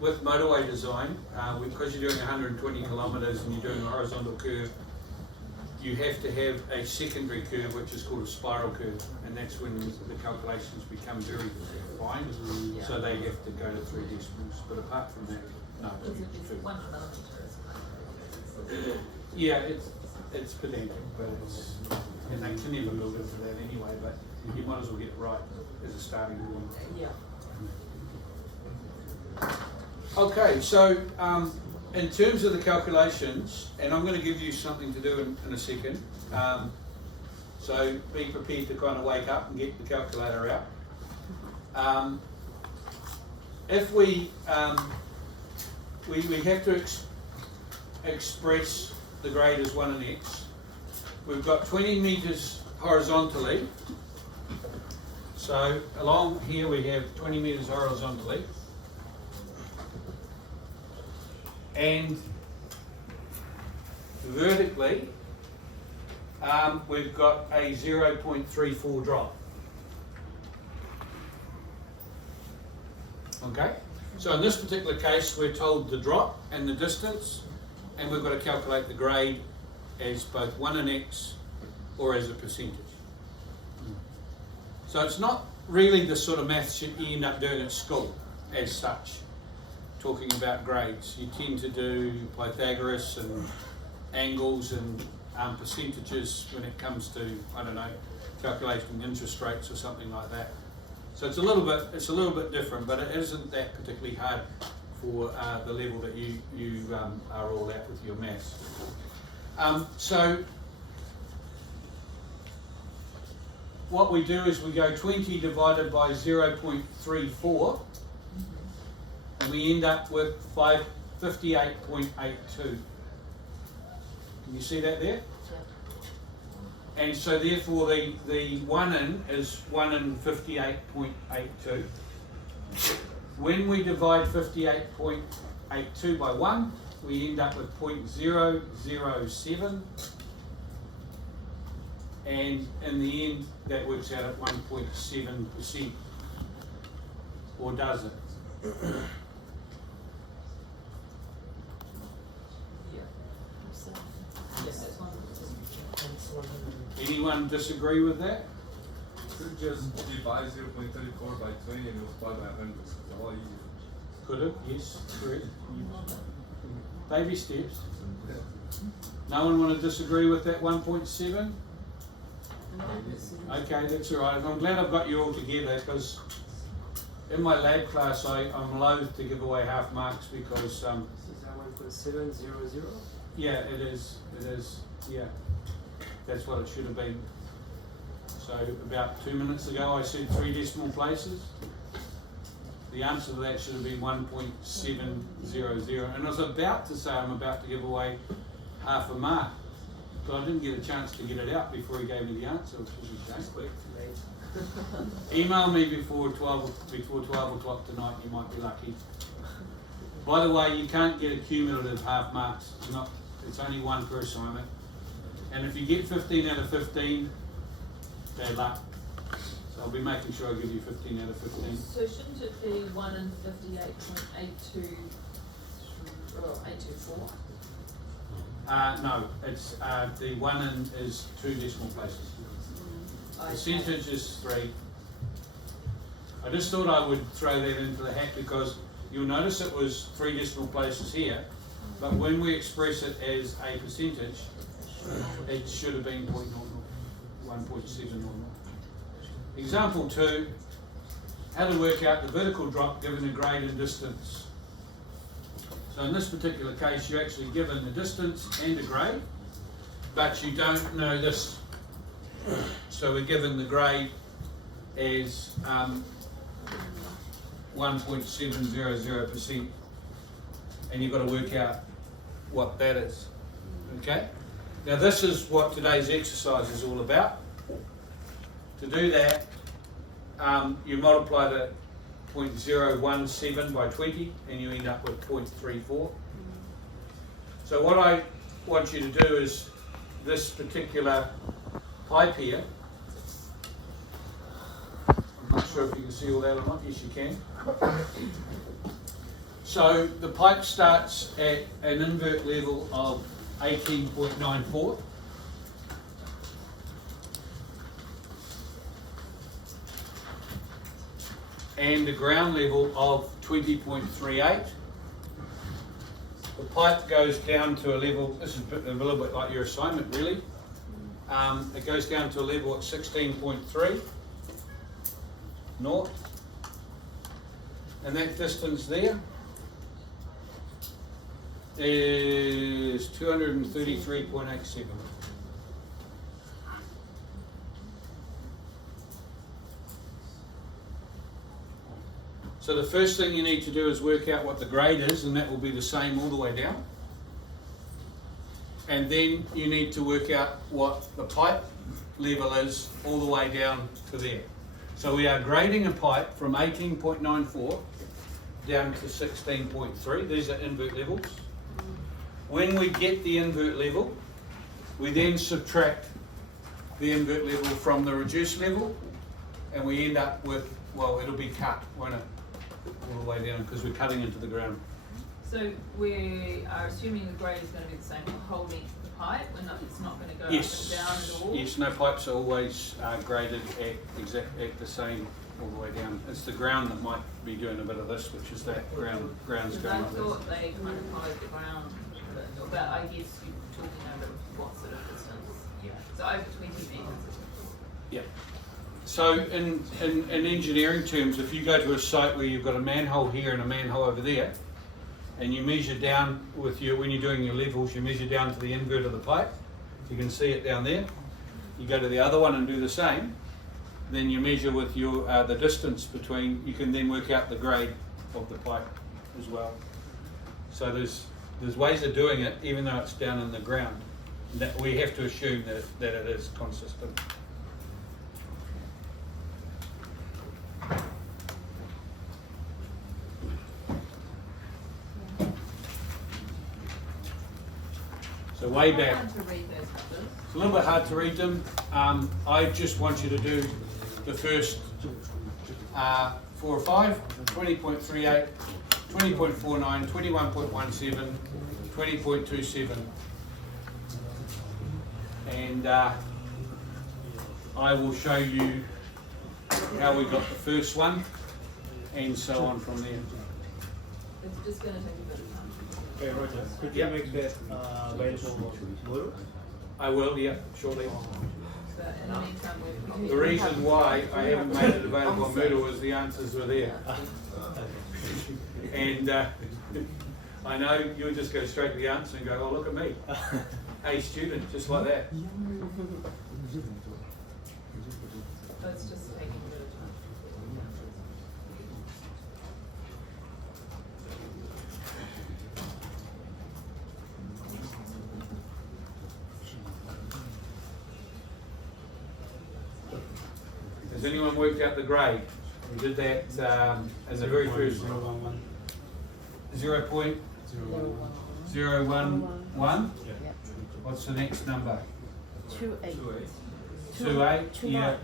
With motorway design, because you're doing 120 kilometres and you're doing a horizontal curve, you have to have a secondary curve which is called a spiral curve, and that's when the calculations become very fine, so they have to go to 3 decimals, but apart from that, no. Because if it's 1 millimetre is fine. Yeah, it's pedantic, but it's, and they can never build into that anyway, but you might as well get it right as a starting point. Yeah. Okay, so in terms of the calculations, and I'm going to give you something to do in a second, so be prepared to kind of wake up and get the calculator out. If we have to express the grade as 1 in X, we've got 20 metres horizontally, so along here we have 20 metres horizontally. And vertically, we've got a 0.34 drop. Okay, so in this particular case, we're told the drop and the distance, and we've got to calculate the grade as both 1 and x or as a percentage. So it's not really the sort of maths you end up doing at school as such, talking about grades. You tend to do Pythagoras and angles and percentages when it comes to, I don't know, calculating interest rates or something like that. So it's a little bit different, but it isn't that particularly hard for the level that you are all at with your maths. So what we do is we go 20 divided by 0.34, and we end up with 58.82. Can you see that there? And so therefore the 1 in is 1 in 58.82. When we divide 58.82 by 1, we end up with 0.007. And in the end, that works out at 1.7%. Or does it? Anyone disagree with that? Could just divide 0.34 by 20 and multiply by 100. It's a lot easier. Could it? Yes, correct. Baby steps. No one want to disagree with that 1.7? Okay, that's all right. I'm glad I've got you all together, because in my lab class I'm loath to give away half marks because Is that 1.700? yeah, it is, yeah, that's what it should have been. So about 2 minutes ago I said 3 decimal places. The answer to that should have been 1.700, and I was about to say I'm about to give away half a mark, but I didn't get a chance to get it out before he gave me the answer, which was a shame. Email me before 12 o'clock tonight, you might be lucky. By the way, you can't get a cumulative half marks. It's only one per assignment. And if you get 15 out of 15, bad luck. So I'll be making sure I give you 15 out of 15. So shouldn't it be 1 in 58.82 or 824? No, it's the 1 in is 2 decimal places. Percentage is 3. I just thought I would throw that into the hat because you'll notice it was 3 decimal places here, but when we express it as a percentage, it should have been 1.700. Example 2, how to work out the vertical drop given a grade and distance. So in this particular case, you're actually given the distance and a grade, but you don't know this. So we're given the grade as 1.700%, and you've got to work out what that is. Okay? Now this is what today's exercise is all about. To do that, you multiply the 0.017 by 20 and you end up with 0.34. So what I want you to do is this particular pipe here. I'm not sure if you can see all that or not. Yes, you can. So the pipe starts at an invert level of 18.94. And a ground level of 20.38. The pipe goes down to a level, this is a little bit like your assignment really. It goes down to a level at 16.3 north. And that distance there is 233.87. So the first thing you need to do is work out what the grade is, and that will be the same all the way down. And then you need to work out what the pipe level is all the way down to there. So we are grading a pipe from 18.94 down to 16.3. These are invert levels. When we get the invert level, we then subtract the invert level from the reduced level, and we end up with, well, it'll be cut, won't it? All the way down, because we're cutting into the ground. So we are assuming the grade is going to be the same for the whole length of the pipe. It's not going to go Yes. up and down at all. Yes, no pipes are always graded at the same all the way down. It's the ground that might be doing a bit of this, which is that ground's Because going I like this. thought they kind of followed the ground, but I guess you're talking over what sort of distance? Yeah. So over 20 metres. Yeah. So in engineering terms, if you go to a site where you've got a manhole here and a manhole over there, and you measure down with when you're doing your levels, you measure down to the invert of the pipe. You can see it down there. You go to the other one and do the same. Then you measure with your the distance between. You can then work out the grade of the pipe as well. So there's ways of doing it, even though it's down in the ground. That we have to assume that it is consistent. So way back. Hard to read those numbers. It's a little bit hard to read them. I just want you to do the first 4 or 5, 20.38, 20.49, 21.17, 20.27. And I will show you how we got the first one and so on from there. It's just going to take a bit of time. Okay, Roger, could Yep. you make that available tomorrow? I will, yeah, shortly. But in the meantime, we The reason why I haven't made it available on Moodle is the answers were there. And I know you'll just go straight to the answer and go, oh, look at me. A student, just like that. But it's just taking a bit of time. Has anyone worked out the grade? We did that as the very first 0.011. 0.011. Yep. What's the next number? 2.8. 2.8? Yeah.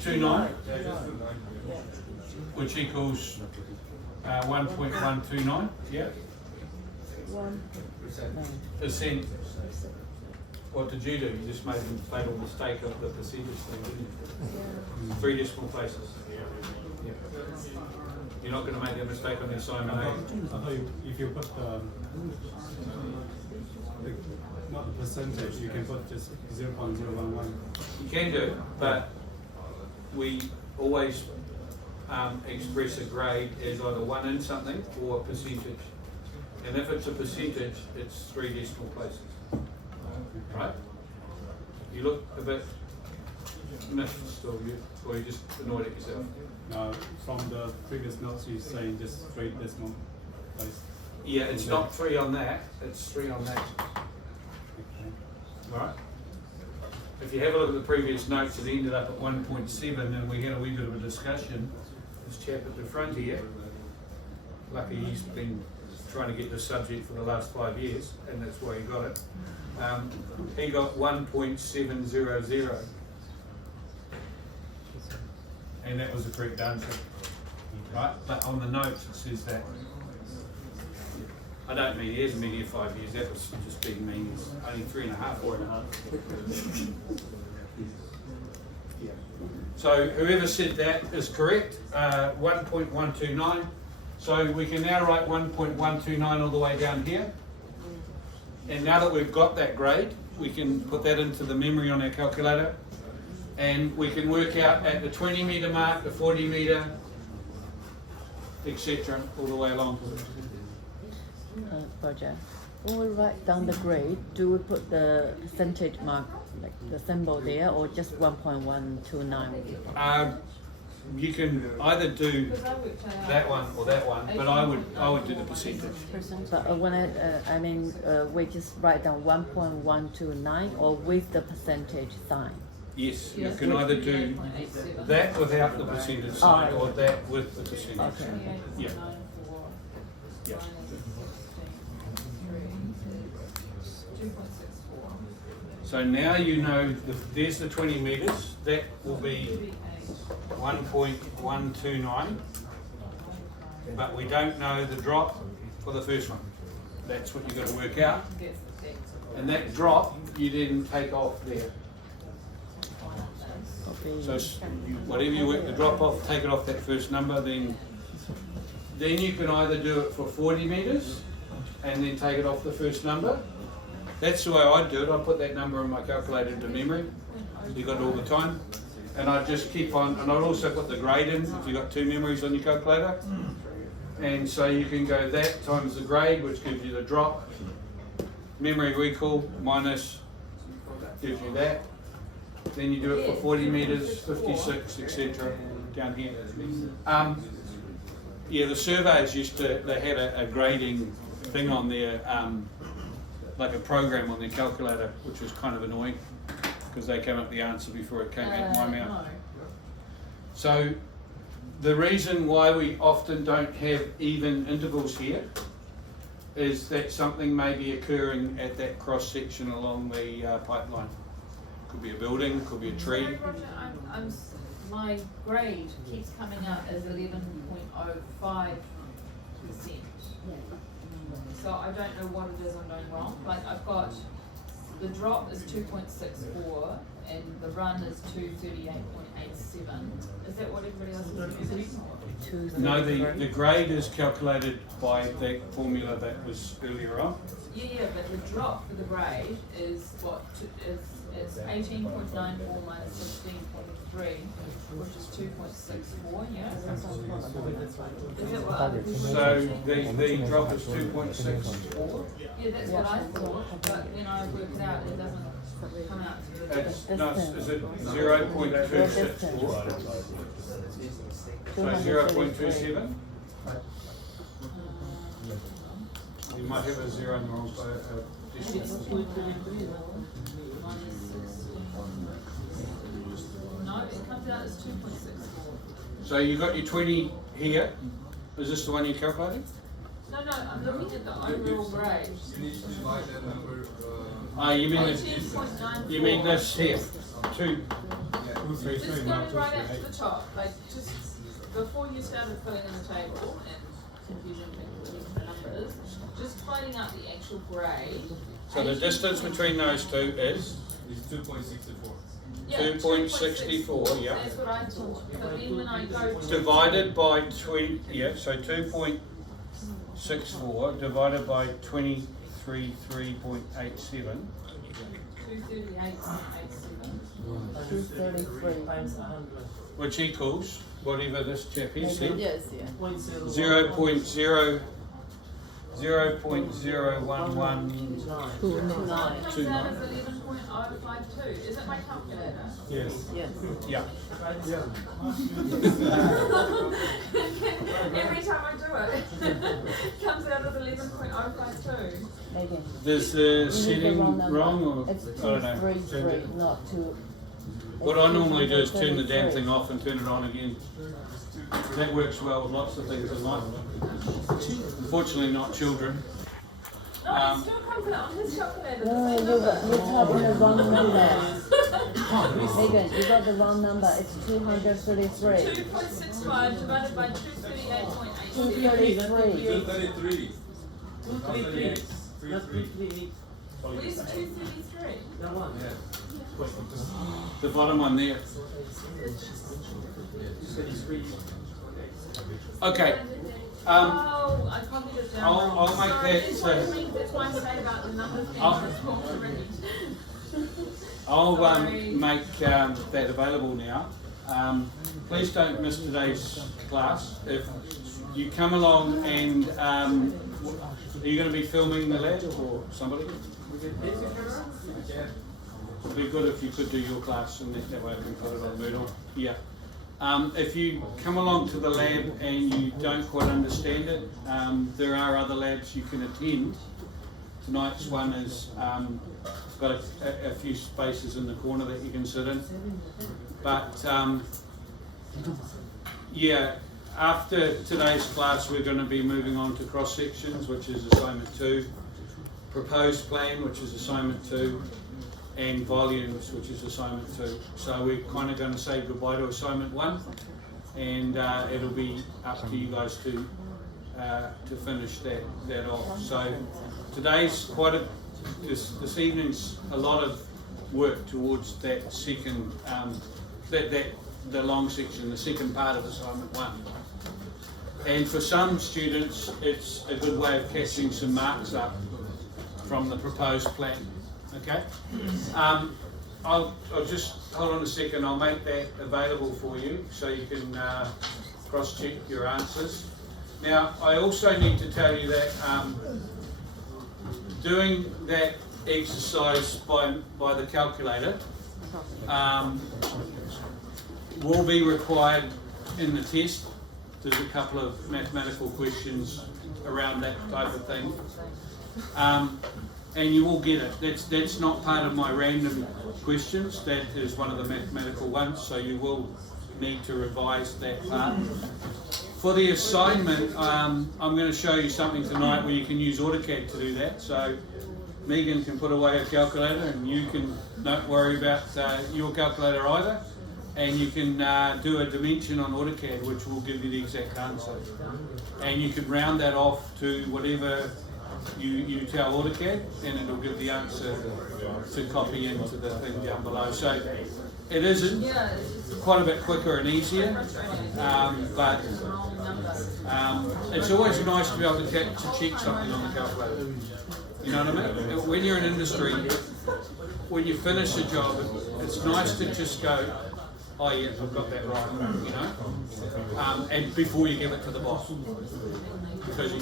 2.9, which equals 1.129. Yeah. 1%. What did you do? You just made a fatal mistake of the percentage thing, didn't you? 3 decimal places. Yeah. You're not going to make that mistake on the assignment, are you? I thought if you put not the percentage, you can put just 0.011. You can do, but we always express a grade as either 1 in something or a percentage. And if it's a percentage, it's 3 decimal places. Right? You look a bit miffed still, or you just annoyed at yourself? From the previous notes, you're saying just 3 decimal place. Yeah, it's not 3 on that, it's 3 on that. Okay. Right? If you have a look at the previous notes, it ended up at 1.7, and we had a wee bit of a discussion. This chap at the front here, lucky he's been trying to get this subject for the last 5 years, and that's why he got it. He got 1.700, and that was the correct answer. Right? But on the notes it says that. I don't mean he hasn't been here 5 years, that was just being mean. It's only 3.5, 4.5. So whoever said that is correct, 1.129. So we can now write 1.129 all the way down here. And now that we've got that grade, we can put that into the memory on our calculator. And we can work out at the 20 metre mark, the 40 metre, etc. all the way along. Roger, when we write down the grade, do we put the percentage mark, like the symbol there, or just 1.129? You can either do Because I worked out that one or that one, but I would do the percentage. But when we just write down 1.129 or with the percentage sign. Yes, you Yes, can either do 28.87. that without the percentage sign or that with the percentage. Okay. Yeah. 28.94 Yeah. minus 16. So now you know, there's the 20 metres, that will be 1.129, but we don't know the drop for the first one. That's what you've got to work out. And that drop, you then take off there. So whatever you work the drop off, take it off that first number, then you can either do it for 40 metres and then take it off the first number. That's the way I'd do it. I'd put that number in my calculator into memory. You got it all the time. And I'd just keep on, and I'd also put the grade in if you've got two memories on your calculator. And so you can go that times the grade, which gives you the drop. Memory recall minus gives you that. Then you do it for 40 metres, 56, etc. down here. Yeah, the surveys they had a grading thing on there, like a program on their calculator, which was kind of annoying because they came up with the answer before it came out my mouth. So the reason why we often don't have even intervals here is that something may be occurring at that cross section along the pipeline. Could be a building, could be a tree. Sorry, Roger, my grade keeps coming out as 11.05%. So I don't know what it is I'm doing wrong. Like I've got, the drop is 2.64 and the run is 238.87. Is that what everybody else is using? No, the grade is calculated by that formula that was earlier on. Yeah, but the drop for the grade is what? It's 18.94 minus 16.3, which is 2.64, yeah? Is that what other people? So the drop is 2.64. Yeah, that's what I thought, but when I worked it out, it doesn't come out to the. It's not, is it 0.264? So 0.27? You might have a zero wrong by a decimal. No, it comes out as 2.64. So you got your 20 here. Is this the one you're calculating? No, I'm looking at the overall grade. You need to divide that number, You mean this? 18.94. You mean this here? 2. Just go right up to the top, like just before you started filling in the table and confusing people with the numbers, just finding out the actual grade. So the distance between those two is is 2.64. Yeah, 2.64, yeah. That's what I thought, but then when I go to. Divided by 20, yeah, so 2.64 divided by 23.87, 238.87. 233. which equals whatever this chap is said. Yes, yeah. 0.011. Comes out as 11.052. Is it my calculator? Yes. Yes. Yeah. Every time I do it, comes out as 11.052. Megan. Does the You need the setting number. wrong or It's I don't know. 233, not 2. What I normally do is turn the damn thing off and turn it on again. That works well with lots of things in life. Unfortunately, not children. No, it still comes out on his calculator. No, The same you're number. typing the wrong number. Megan, you got the wrong number. It's 233. 2.65 divided by 238.87. 233. 233. 233. That's 238. Where's 233? That one. Yeah. The bottom one there. Okay. Oh, I copied it down. I'll wrong. make Sorry, that, that's why I say about the numbers being I'll- small to read. I'll Sorry. make that available now. Please don't miss today's class. If you come along and are you going to be filming the lab or somebody? It'd be good if you could do your class and that way I can put it on Moodle. Yeah. If you come along to the lab and you don't quite understand it, there are other labs you can attend. Tonight's one is got a few spaces in the corner that you can sit in. But yeah, after today's class we're going to be moving on to cross sections, which is assignment 2, proposed plan, which is assignment 2, and volumes, which is assignment 2. So we're kind of going to say goodbye to assignment 1, and it'll be up to you guys to finish that off. So today's quite a this evening's a lot of work towards that second the long section, the second part of assignment 1. And for some students, it's a good way of catching some marks up from the proposed plan. Okay, I'll just hold on a second. I'll make that available for you so you can cross-check your answers. Now, I also need to tell you that doing that exercise by the calculator will be required in the test. There's a couple of mathematical questions around that type of thing. And you will get it. That's not part of my random questions. That is one of the mathematical ones, so you will need to revise that part. For the assignment, I'm going to show you something tonight where you can use AutoCAD to do that. So Megan can put away her calculator, and you can don't worry about your calculator either. And you can do a dimension on AutoCAD, which will give you the exact answer. And you can round that off to whatever you tell AutoCAD, and it'll give the answer to copy into the thing down below. So it is quite a bit quicker and easier, but it's always nice to be able to check something on the calculator. You know what I mean? When you're in industry, when you finish a job, it's nice to just go, oh yeah, I've got that right, you know, and before you give it to the boss, because you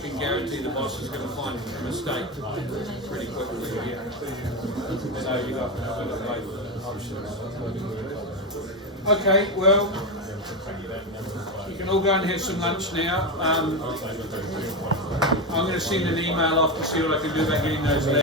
can guarantee the boss is going to find a mistake pretty quickly. Yeah. So you got a bit of both options. Okay, well, you can all go and have some lunch now. I'm going to send an email off to see what I can do about getting those.